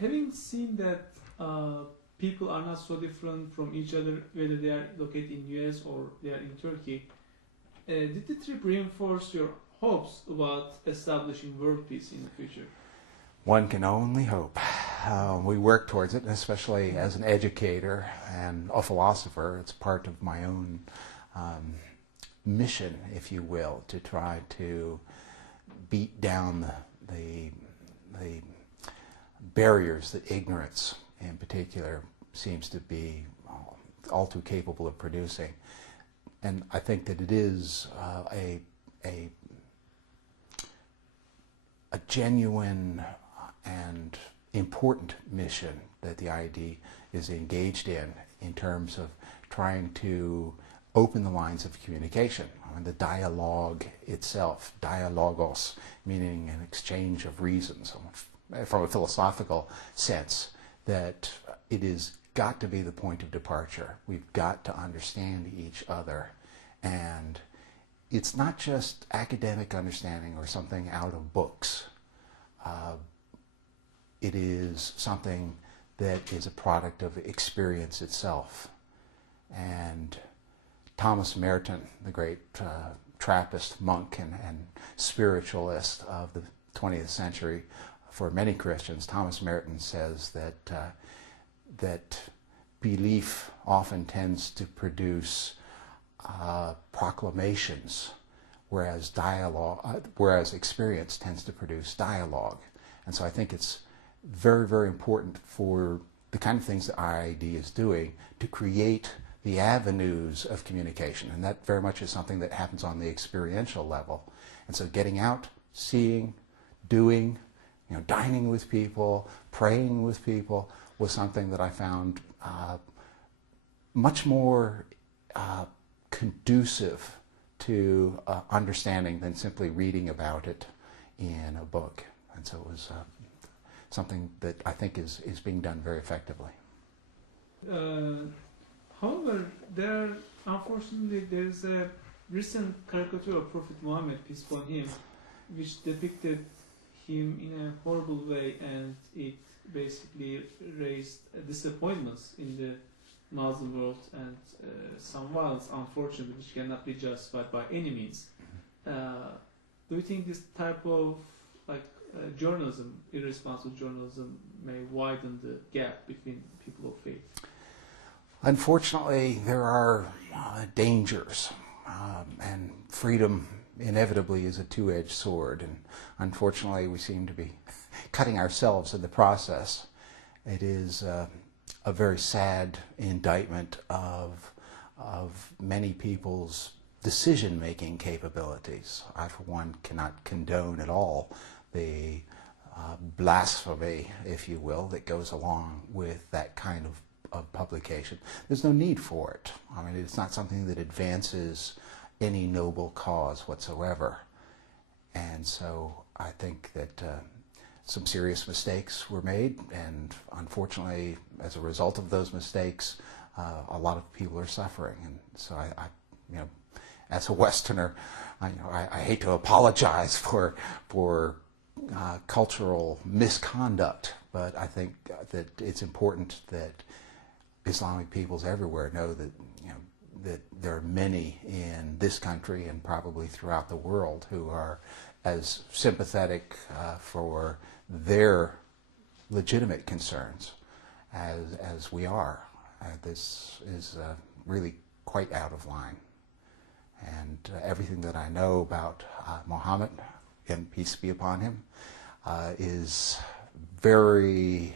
having seen that people are not so different from each other, whether they are located in US or they are in Turkey, did the trip reinforce your hopes about establishing world peace in the future? One can only hope. We work towards it, especially as an educator and a philosopher. It's part of my own mission, if you will, to try to beat down the barriers that ignorance, in particular, seems to be all too capable of producing. And I think that it is a genuine and important mission that the IED is engaged in terms of trying to open the lines of communication. I mean, the dialogue itself, dialogos, meaning an exchange of reasons, from a philosophical sense, that it has got to be the point of departure. We've got to understand each other. And it's not just academic understanding or something out of books. It is something that is a product of experience itself. And Thomas Merton, the great Trappist monk and spiritualist of the 20th century, for many Christians, Thomas Merton says that belief often tends to produce proclamations, whereas experience tends to produce dialogue. And so I think it's very, very important for the kind of things that IID is doing to create the avenues of communication. And that very much is something that happens on the experiential level. And so getting out, seeing, doing, dining with people, praying with people was something that I found much more conducive to understanding than simply reading about it in a book. And so it was something that I think is being done very effectively. However, unfortunately, there's a recent caricature of Prophet Muhammad, peace upon him, which depicted him in a horrible way, and it basically raised disappointments in the Muslim world and some violence, unfortunately, which cannot be justified by any means. Do you think this type of journalism, irresponsible journalism, may widen the gap between people of faith? Unfortunately, there are dangers, and freedom inevitably is a two-edged sword, and unfortunately we seem to be cutting ourselves in the process. It is a very sad indictment of many people's decision-making capabilities. I, for one, cannot condone at all the blasphemy, if you will, that goes along with that kind of publication. There's no need for it. I mean, it's not something that advances any noble cause whatsoever. And so I think that some serious mistakes were made, and unfortunately, as a result of those mistakes, a lot of people are suffering. And so I as a Westerner, I hate to apologize for cultural misconduct, but I think that it's important that Islamic peoples everywhere know that that there are many in this country and probably throughout the world who are as sympathetic for their legitimate concerns as we are. This is really quite out of line. And everything that I know about Muhammad, and peace be upon him, is very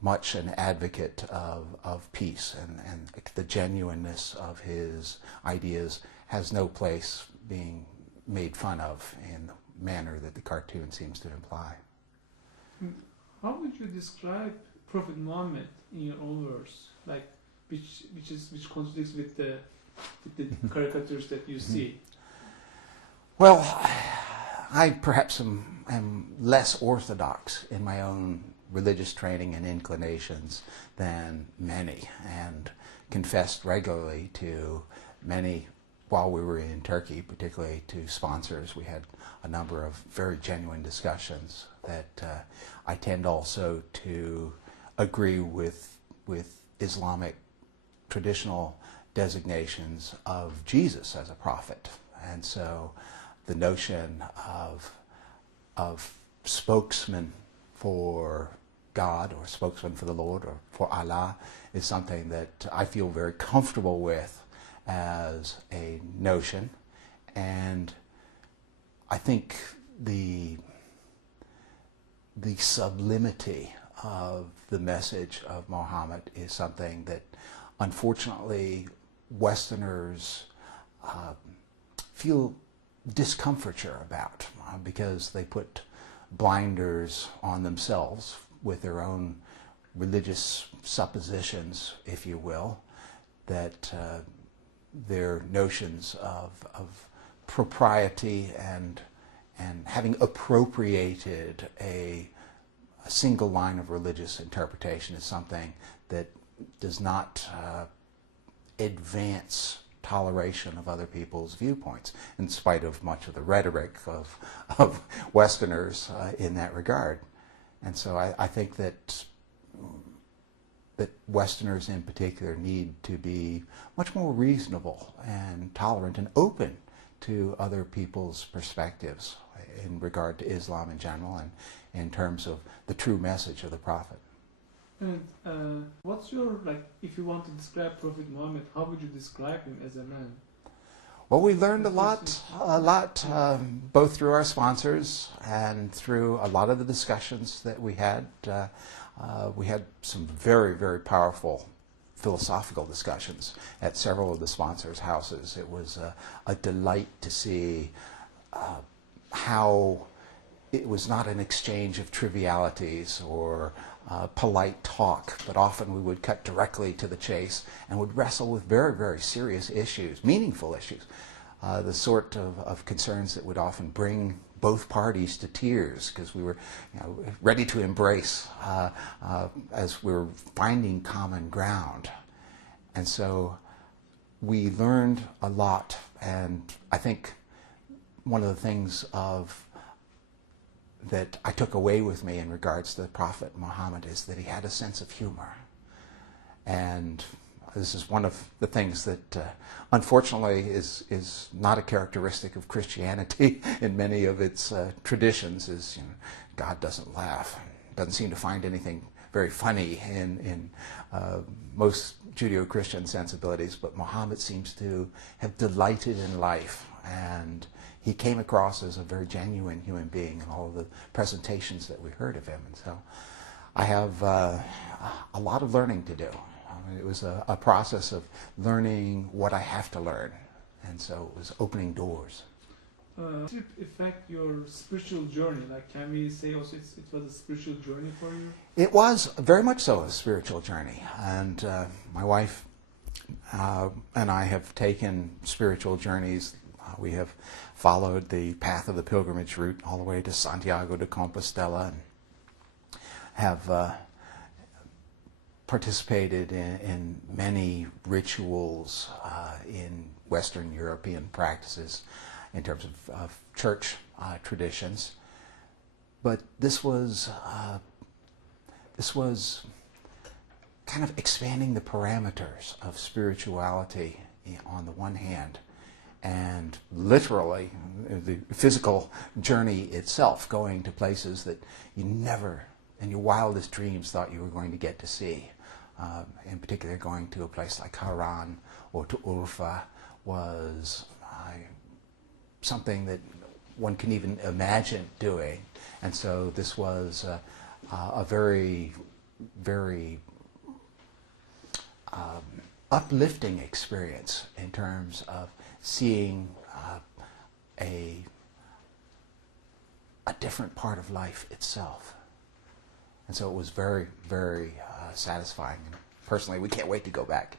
much an advocate of peace, and the genuineness of his ideas has no place being made fun of in the manner that the cartoon seems to imply. How would you describe Prophet Muhammad in your own words, which contradicts with the caricatures that you see? Well, I perhaps am less orthodox in my own religious training and inclinations than many, and confessed regularly to many while we were in Turkey, particularly to sponsors. We had a number of very genuine discussions that I tend also to agree with Islamic traditional designations of Jesus as a prophet. And so the notion of spokesman for God or spokesman for the Lord or for Allah is something that I feel very comfortable with as a notion. And I think the sublimity of the message of Muhammad is something that unfortunately Westerners feel discomfiture about because they put blinders on themselves with their own religious suppositions, if you will, that their notions of propriety and having appropriated a single line of religious interpretation is something that does not advance toleration of other people's viewpoints, in spite of much of the rhetoric of Westerners in that regard. And so I think that Westerners in particular need to be much more reasonable and tolerant and open to other people's perspectives in regard to Islam in general and in terms of the true message of the Prophet. And what's your, if you want to describe Prophet Muhammad, how would you describe him as a man? Well, we learned a lot, both through our sponsors and through a lot of the discussions that we had. We had some very, very powerful philosophical discussions at several of the sponsors' houses. It was a delight to see how it was not an exchange of trivialities or polite talk, but often we would cut directly to the chase and would wrestle with very, very serious issues, meaningful issues, the sort of concerns that would often bring both parties to tears because we were ready to embrace as we were finding common ground. And so we learned a lot, and I think one of the things that I took away with me in regards to the Prophet Muhammad is that he had a sense of humor. And this is one of the things that unfortunately is not a characteristic of Christianity in many of its traditions, is God doesn't laugh, doesn't seem to find anything very funny in most Judeo-Christian sensibilities, but Muhammad seems to have delighted in life, and he came across as a very genuine human being in all of the presentations that we heard of him. And so I have a lot of learning to do. It was a process of learning what I have to learn, and so it was opening doors. Did it affect your spiritual journey? Can we say also it was a spiritual journey for you? It was very much so a spiritual journey, and my wife and I have taken spiritual journeys. We have followed the path of the pilgrimage route all the way to Santiago de Compostela, and have participated in many rituals in Western European practices in terms of church traditions. But this was kind of expanding the parameters of spirituality on the one hand, and literally the physical journey itself, going to places that you never in your wildest dreams thought you were going to get to see. In particular, going to a place like Haran or to Urfa was something that one can even imagine doing. And so this was a very, very uplifting experience in terms of seeing a different part of life itself. And so it was very, very satisfying. And personally, we can't wait to go back.